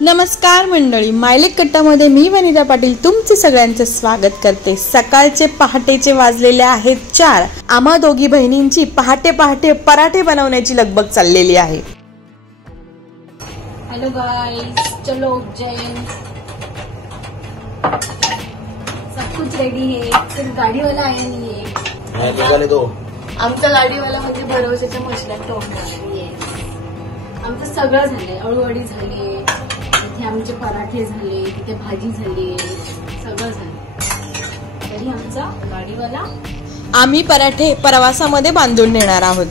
नमस्कार मंडळी, मायलेक कट्टामध्ये मी वनिता पाटील तुमचे सगळ्यांचे स्वागत करते। सकाळचे पहाटेचे वाजलेले आहेत 4। आम्हा दोघी बहिणींची पहाटे पहाटे पराठे बनवण्याची लगबग चाललेली आहे। हेलो गाइस, चलो उज्जैन। सब कुछ रेडी है, सिर्फ गाड़ी वाला आया नहीं है। निघाले तो आमचा गाडीवाला म्हणजे भरवशाच्या मशल्यात टोकणार आहे। आमचं सगळं झालंय, अळूवडी झाली, इथे आमचे पराठे झाले, तिथे भाजी झाली, सगळं झालं। तरी आमचा गाडीवाला आम्ही पराठे प्रवासामध्ये बांधून नेणार आहोत।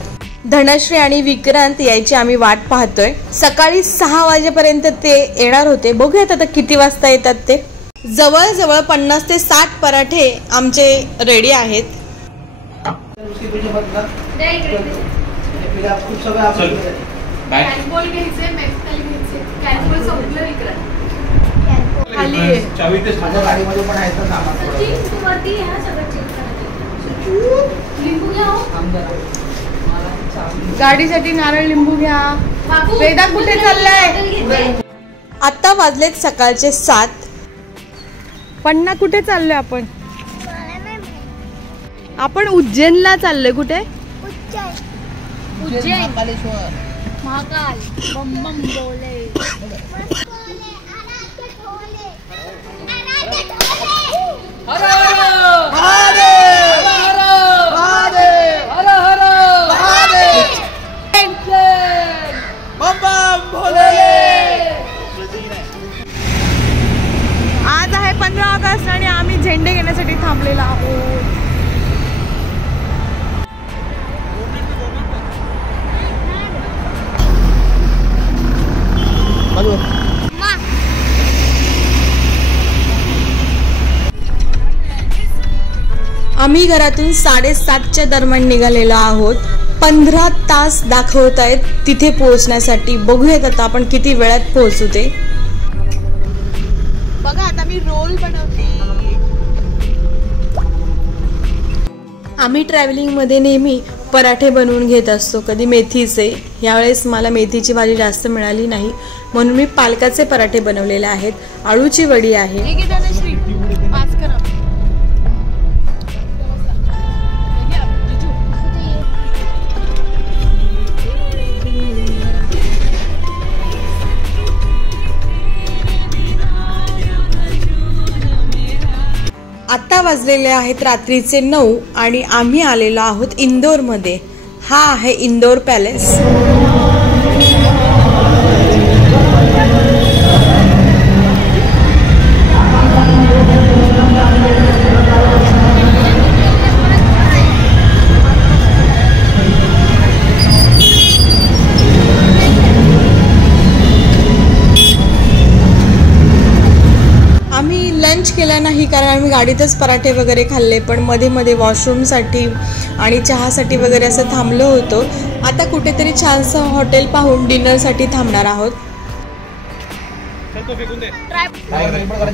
धनश्री आणि विक्रांत यायची आम्ही वाट पाहतोय। सकाळी 6 वाजेपर्यंत ते येणार होते, बघूयात आता किती वाजता येतात ते। जवळजवळ 50 ते 60 पराठे आमचे रेडी आहेत। गाडीसाठी नारळ लिंबू घ्या। वेदा कुठे चाललाय? आता वाजलेत सकाळचे 7। पन्ना कुठे चाललोय आपण? आपण उज्जैनला चाललोय। कुठे? उज्जैन, महाकाल, बम बम बोले। आज आहे 15 ऑगस्ट आणि आम्ही झेंडे घेण्यासाठी थांबलेलो आहोत। आम्ही घरातून 7:30च्या दरम्यान निघालेलो आहोत। 15 तास दाखवत आहेत तिथे पोहोचण्यासाठी। बघूयात आता आपण किती वेळात पोहोचू ते। बघा आता मी रोल बनवते। आम्ही ट्रॅव्हलिंग मध्ये नेहमी पराठे बनवून घेत असतो, कधी मेथीचे। यावेळेस मला मेथीची भाजी जास्त मिळाली नाही म्हणून मी पालकाचे पराठे बनवलेले आहेत। आळूची वडी आहे। आता वाजलेले आहेत रात्रीचे 9 आणि आम्ही आलेलो आहोत इंदोर मध्ये। हा आहे इंदोर पॅलेस। लंच केला नाही कारण आम्ही गाडीतच पराठे वगैरे खाल्ले, पण मध्ये मध्ये वॉशरूमसाठी आणि चहासाठी वगैरे असं थांबलो होतो। आता कुठेतरी छानसं हॉटेल पाहून डिनरसाठी थांबणार आहोत।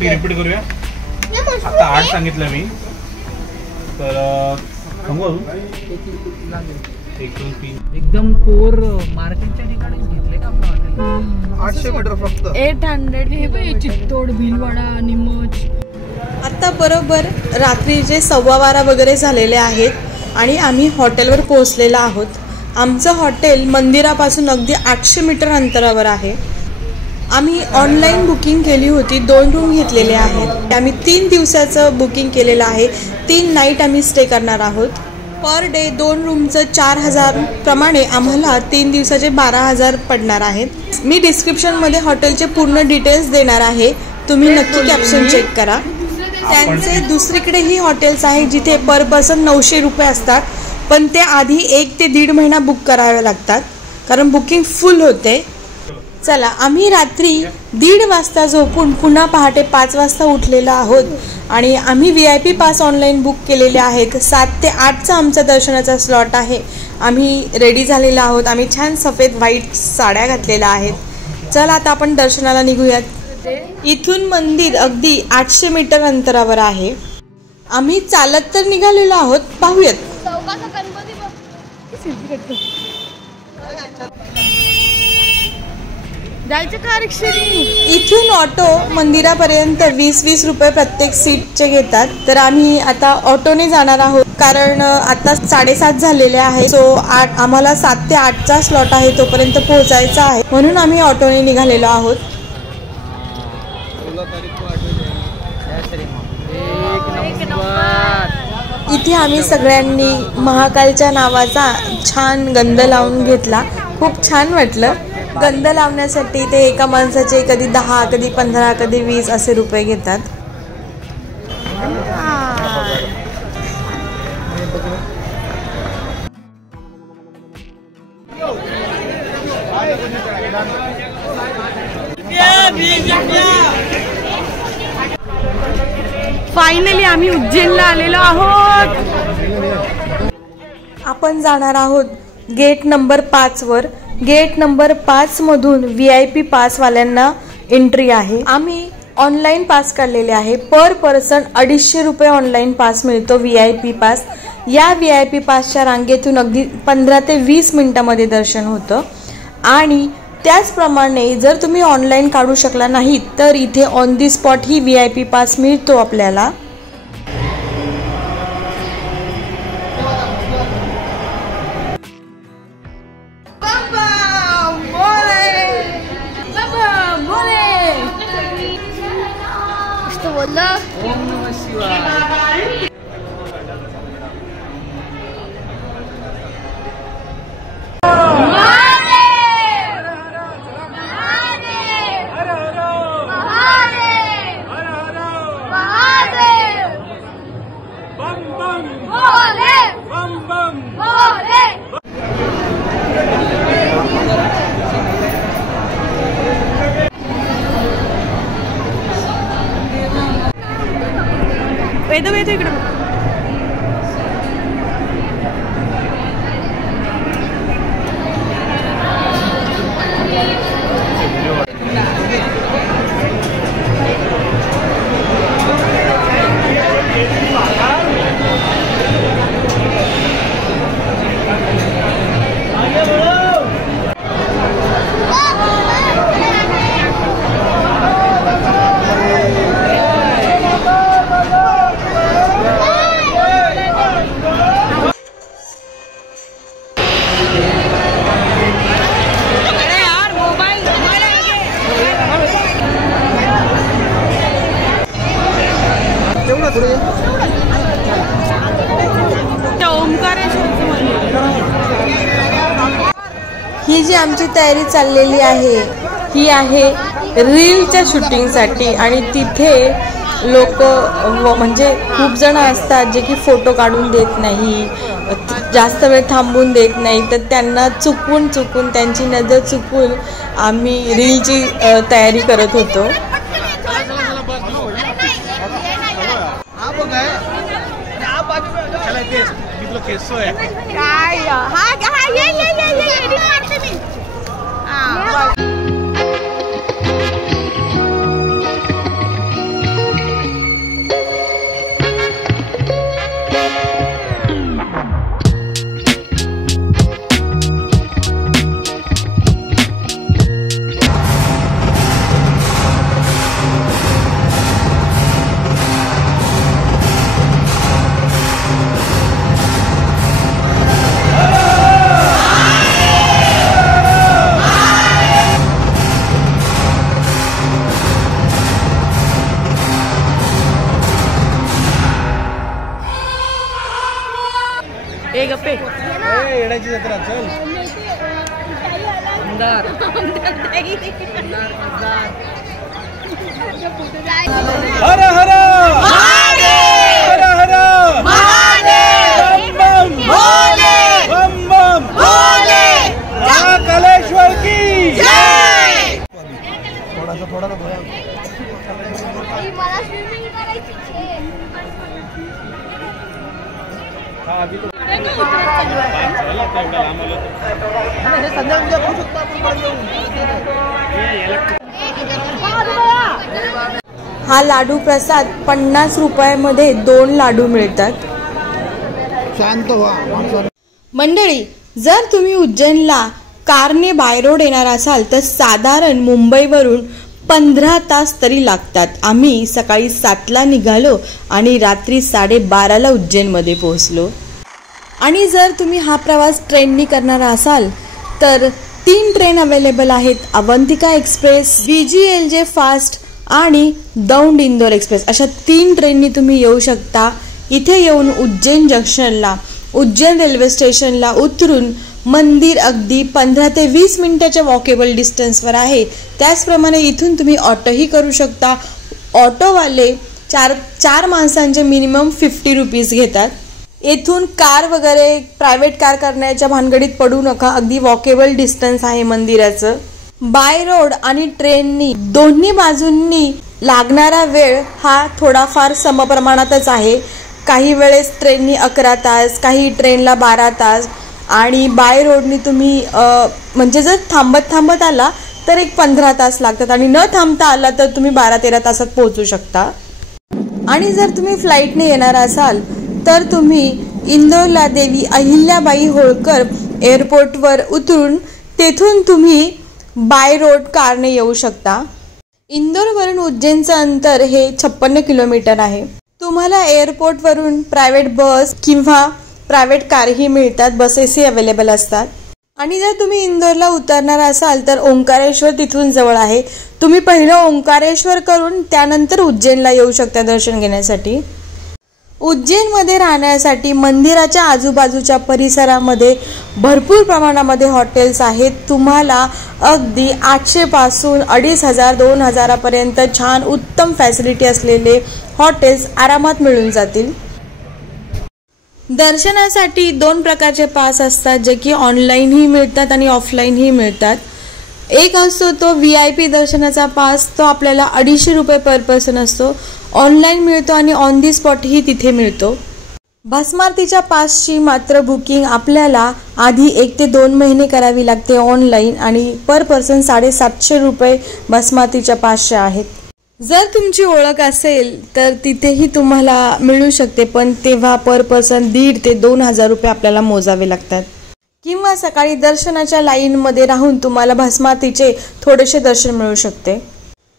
रिपीट करूया। आता 8 सांगितलं मी, तर सांगू अजून 1 2 3 एकदम कोर मार्केटच्या ठिकाणी घेतले का आपलं हॉटेल? 800 मीटर फक्त। 800 हे चित्तोड, भीलवाडा, निमोज। आता बरोबर रात्रीचे 12:15 वगैरे झालेले आहेत आणि आम्ही हॉटेलवर पोहोचलेलो आहोत। आमचं हॉटेल मंदिरापासून अगदी 800 मीटर अंतरावर आहे। आम्ही ऑनलाईन बुकिंग केली होती, 2 रूम घेतलेले आहेत। आम्ही 3 दिवसाचं बुकिंग केलेलं आहे। 3 नाईट आम्ही स्टे करणार आहोत। पर डे 2 रूमचं 4000 प्रमाणे आम्हाला 3 दिवसाचे 12000 पडणार आहेत। मी डिस्क्रिप्शनमध्ये हॉटेलचे पूर्ण डिटेल्स देणार आहे, तुम्ही नक्की कॅप्शन चेक करा। त्यांचे दुसरीकडेही हॉटेल्स आहेत जिथे पर पर्सन 900 रुपये असतात, पण ते आधी 1 ते 1.5 महिना बुक करावे लागतात कारण बुकिंग फुल होते। चला, आम्ही रात्री 1:30 वाजता झोपून पुन्हा पहाटे 5 वाजता उठलेलो आहोत आणि आम्ही VIP पास ऑनलाईन बुक केलेले आहेत. 7 ते 8चा आमचा दर्शनाचा स्लॉट आहे. आम्ही रेडी झालेलो आहोत. आम्ही छान सफेद व्हाईट साड्या घातलेल्या आहेत. चला आता आपण दर्शनाला निघूयात. इथून मंदिर अगदी 800 मीटर अंतरावर आहे. आम्ही चालत तर निघालेलो आहोत, पाहूयात. इथून ऑटो मंदिरापर्यंत 20-20 रुपये प्रत्येक सीटचे घेतात. तर आम्ही आता ऑटोने जाणार आहोत कारण आता 7:30 झालेले आहे. सो आम्हाला 7 ते 8चा स्लॉट आहे, तोपर्यंत पोहोचायचा आहे, म्हणून आम्ही ऑटोने निघालेलो आहोत. इथे आम्ही सगळ्यांनी महाकालच्या नावाचा छान गंध लावून घेतला. खूप छान वाटलं. गंध लावण्यासाठी ते एका माणसाचे कधी 10, कधी 15, कधी 20 असे रुपये घेतात. फायनली आम्ही उज्जैनला आलेलो आहोत. आपण जाणार आहोत गेट नंबर 5 वर. गेट नंबर 5 मधून VIP पासवाल्यांना एंट्री आहे. आम्ही ऑनलाईन पास काढलेले आहे. पर पर्सन 250 रुपये ऑनलाईन पास मिळतो, VIP पास. या VIP पासच्या रांगेतून अगदी 15 ते 20 मिनिटांमध्ये दर्शन होतं. आणि त्याचप्रमाणे जर तुम्ही ऑनलाईन काढू शकला नाहीत तर इथे on the spot he VIP pass मिळतो आपल्याला. ओम नमः शिवाय. इकडे ही जी आमची तयारी चाललेली आहे ही आहे रीलच्या शूटिंगसाठी. आणि तिथे लोक म्हणजे खूप जण असतात जे की फोटो काढून देत नाही, जास्त वेळ थांबून देत नाही. तर त्यांना चुकवून त्यांची नजर चुकून आम्ही रीलची तयारी करत होतो. येण्याची जत्रा चल. हर हर हर हर बम बम बम बम. महाकालेश्वर की जय. हा लाडू प्रसाद 50 रुपयामध्ये 2 लाडू मिळतात. शांत व्हा मंडळी, जर तुम्ही उज्जैनला कारने बाय रोड येणार असाल तर साधारण मुंबईवरून 15 तास तरी लागतात. आम्ही सकाळी 7ला निघालो आणि रात्री 12:30ला उज्जैनमध्ये पोहोचलो. आणि जर तुम्ही हा प्रवास ट्रेननी करणार असाल तर 3 ट्रेन अवेलेबल आहेत. अवंतिका एक्सप्रेस, VGLJ फास्ट आणि दौंड इंदोर एक्सप्रेस अशा 3 ट्रेननी तुम्ही येऊ शकता. इथे येऊन उज्जैन जंक्शनला, उज्जैन रेल्वे स्टेशनला उतरून मंदिर अगदी 15 ते 20 मिनिटाच्या वॉकेबल डिस्टन्सवर आहे. त्याचप्रमाणे इथून तुम्ही ऑटोही करू शकता. ऑटोवाले चार माणसांचे मिनिमम 50 रुपीज घेतात. येथून कार वगैरे प्रायव्हेट कार करण्याच्या भानगडीत पडू नका. अगदी वॉकेबल डिस्टन्स आहे मंदिराचं. बाय रोड आणि ट्रेननी दोन्ही बाजूंनी लागणारा वेळ हा थोडाफार समप्रमाणातच आहे. काही वेळेस ट्रेननी 11 तास, काही ट्रेनला 12 तास आणि बाय रोडनी तुम्ही म्हणजे जर थांबत आला तर एक 15 तास लागतात आणि न थांबता आला तर तुम्ही 12-13 तासात पोहोचू शकता. आणि जर तुम्ही फ्लाईटने येणार असाल तर तुम्ही इंदोरला देवी अहिल्याबाई होळकर एअरपोर्टवर उतरून तेथून तुम्ही बाय रोड कारने येऊ शकता. इंदोरवरून उज्जैनचं अंतर हे 56 किलोमीटर आहे. तुम्हाला एअरपोर्टवरून प्रायव्हेट बस किंवा प्रायव्हेट कारही मिळतात. बसेसही अवेलेबल असतात. आणि जर तुम्ही इंदोरला उतरणार असाल तर ओंकारेश्वर तिथून जवळ आहे. तुम्ही पहिलं ओंकारेश्वर करून त्यानंतर उज्जैनला येऊ शकता दर्शन घेण्यासाठी. उज्जैनमध्ये राहण्यासाठी मंदिराच्या आजूबाजूच्या परिसरामध्ये भरपूर प्रमाणामध्ये हॉटेल्स आहेत. तुम्हाला अगदी 800 पासून 2500-2000 पर्यंत छान उत्तम फॅसिलिटी असलेले हॉटेल्स आरामात मिळून जातील. दर्शनासाठी 2 प्रकारचे पास असतात जे की ऑनलाईनही मिळतात आणि ऑफलाईनही मिळतात. एक असतो तो VIP दर्शनाचा पास, तो आपल्याला 250 रुपये पर पर्सन असतो. ऑनलाईन मिळतो आणि ऑन दी स्पॉटही तिथे मिळतो. भस्मारतीच्या पासची मात्र बुकिंग आपल्याला आधी 1 ते 2 महिने करावी लागते ऑनलाईन आणि पर पर्सन 750 रुपये भस्मारतीच्या पासचे आहेत. जर तुमची ओळख असेल तर तिथेही तुम्हाला मिळू शकते, पण तेव्हा पर पर्सन 1,500 ते 2,000 रुपये आपल्याला मोजावे लागतात. किंवा सकाळी दर्शनाच्या लाईनमध्ये राहून तुम्हाला भस्मारतीचे थोडेसे दर्शन मिळू शकते.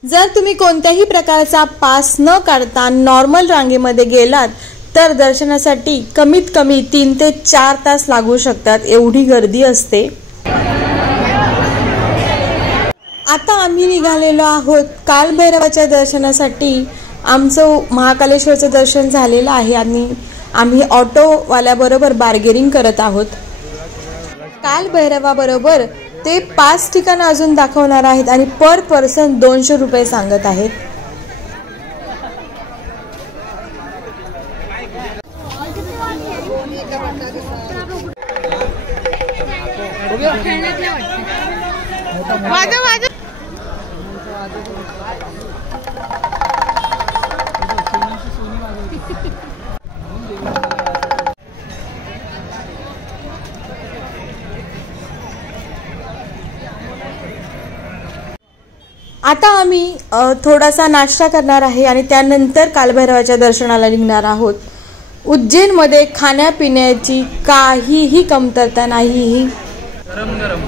जर तुम्ही कोणत्याही प्रकारचा पास न काढता नॉर्मल रांगेमध्ये गेलात तर दर्शनासाठी कमीत कमी 3 ते 4 तास लागू शकतात. एवढी गर्दी असते. आता आम्ही निघालेलो आहोत कालभैरवाच्या दर्शनासाठी. आमचं महाकालेश्वरचं दर्शन झालेलं आहे आणि आम्ही ऑटोवाल्याबरोबर बार्गेनिंग करत आहोत. कालभैरवाबरोबर ते 5 ठिकाणं अजून दाखवणार आहेत आणि पर पर्सन 200 रुपये सांगत आहेत. आता आम्ही थोडासा नाश्ता करणार आहे आणि त्यानंतर कालभैरवाच्या दर्शनाला निघणार आहोत. उज्जैनमध्ये खाण्यापिण्याची काहीही कमतरता नाही. गरम गरम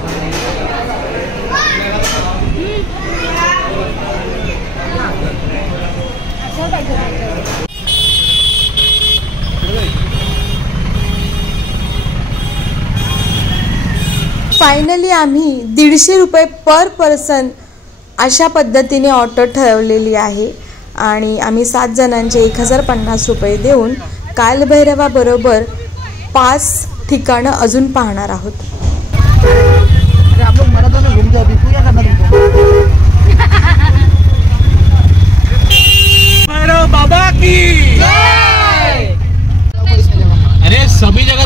फायनली आम्ही 150 रुपये पर पर्सन अशा पद्धतीने ऑटो ठरवलेली आहे आणि आम्ही 7 जणांचे 1050 रुपये देऊन कालभैरवाबरोबर 5 ठिकाणं अजून पाहणार आहोत. बाबा की अरे सभी जगह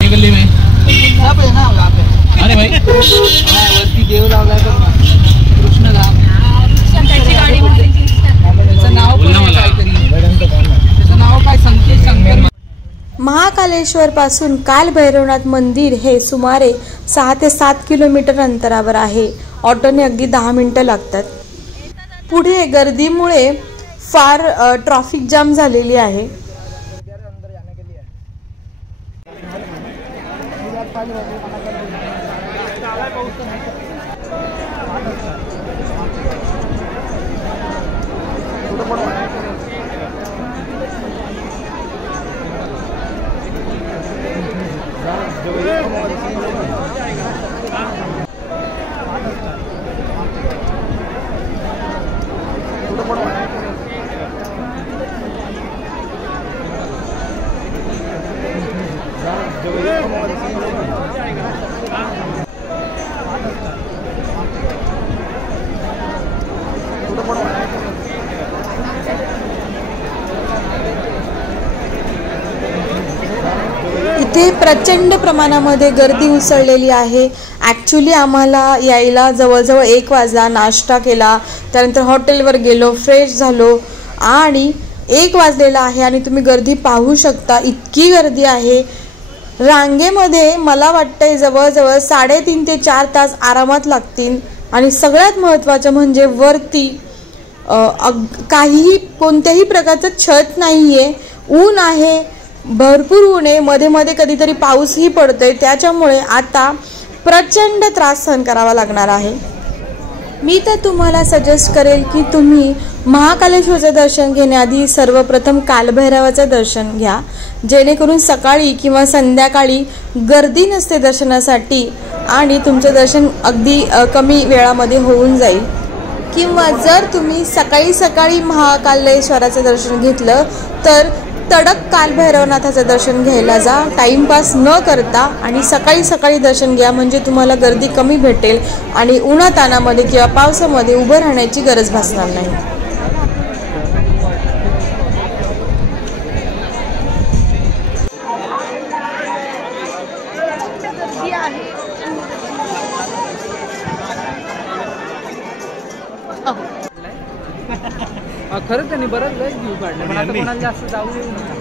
गली में अरे भाई वरती देव लावलाय कृष्ण धाम. त्याचं नाव काय संकेत शंकर. महाकालेश्वर पासून कालभैरवनाथ मंदिर हे सुमारे 6 ते 7 किलोमीटर अंतरावर आहे। ऑटोने अगदी 10 मिनिटं लागतात। पुढे गर्दीमुळे फार ट्रॅफिक जाम झालेली आहे। इथे प्रचंड प्रमाणामध्ये गर्दी उसळलेली आहे। ॲक्च्युली आम्हाला यायला जवळजवळ 1 वाजला। नाश्ता केला, त्यानंतर हॉटेलवर गेलो, फ्रेश झालो आणि 1 वाजलेला आहे आणि तुम्ही गर्दी पाहू शकता। इतकी गर्दी आहे। रांगेमध्ये मला वाटतंय जवळजवळ 3.5 ते 4 तास आरामात लागतील। आणि सगळ्यात महत्त्वाचं म्हणजे वरती काहीही कोणत्याही प्रकारचं छत नाहीये, ऊन आहे, भरपूर ऊन आहे, मध्ये मध्ये कधीतरी पाऊसही पडतोय, त्याच्यामुळे आता प्रचंड त्रास सहन करावा लागणार आहे। मी तर तुम्हाला सजेस्ट करेल की तुम्ही महाकालेश्वरचं दर्शन घेण्याआधी सर्वप्रथम कालभैरवाचं दर्शन घ्या, जेणेकरून सकाळी किंवा संध्याकाळी गर्दी नसते दर्शनासाठी आणि तुमचं दर्शन अगदी कमी वेळामध्ये होऊन जाईल। किंवा जर तुम्ही सकाळी सकाळी महाकालेश्वराचं दर्शन घेतलं तर तडक कालभैरवनाथाचं दर्शन घ्यायला जा, टाइमपास न करता, आणि सकाळी सकाळी दर्शन घ्या, म्हणजे तुम्हाला गर्दी कमी भेटेल आणि उन्हातानामध्ये किंवा पावसामध्ये उभं राहण्याची गरज भासणार नाही। खरंच त्यांनी बरंच लस घेऊ काढलं, पण आता कोणाला जास्त जाऊ देऊ नये।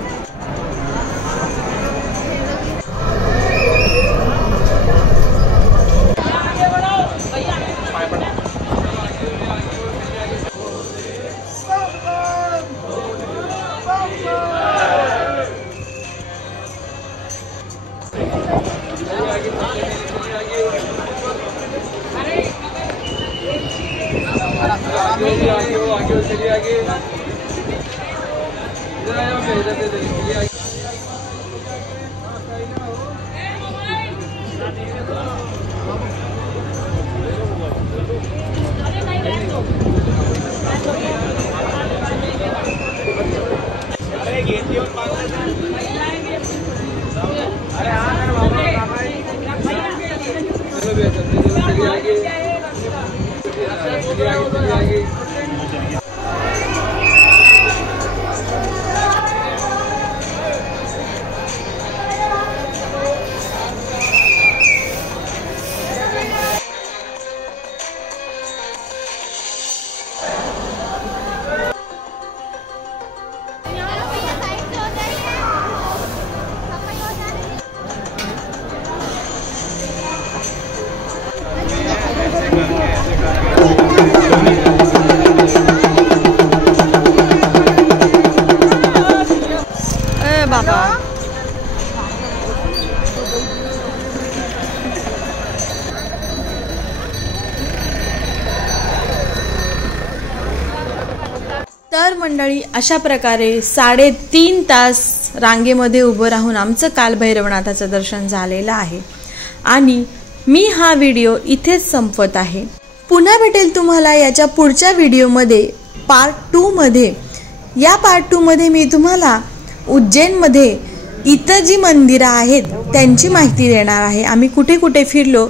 तर मंडळी, अशा प्रकारे 3.5 तास रांगेमध्ये उभं राहून आमचं कालभैरवनाथाचं दर्शन झालेलं आहे आणि मी हा व्हिडिओ इथेच संपवत आहे। पुन्हा भेटेल तुम्हाला याच्या पुढच्या व्हिडिओमध्ये पार्ट 2 मध्ये। या पार्ट 2 मध्ये मी तुम्हाला उज्जैनमध्ये इतर जी मंदिरं आहेत त्यांची माहिती देणार आहे। आम्ही कुठे कुठे फिरलो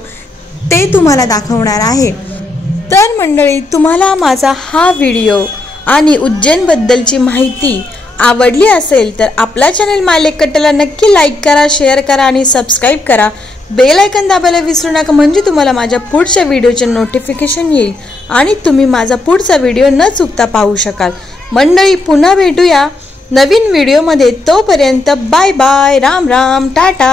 ते तुम्हाला दाखवणार आहे। तर मंडळी, तुम्हाला माझा हा व्हिडिओ आणि उज्जैनबद्दलची माहिती आवडली असेल तर आपला चॅनल माय लेक कट्टाला नक्की लाईक करा, शेअर करा आणि सबस्क्राईब करा। बेल आयकॉन दाबायला विसरू नका, म्हणजे तुम्हाला माझ्या पुढच्या व्हिडिओचे नोटिफिकेशन येईल आणि तुम्ही माझा पुढचा व्हिडिओ न चुकता पाहू शकाल। मंडळी, पुन्हा भेटूया नवीन व्हिडिओमध्ये. तोपर्यंत बाय बाय, राम राम, टाटा.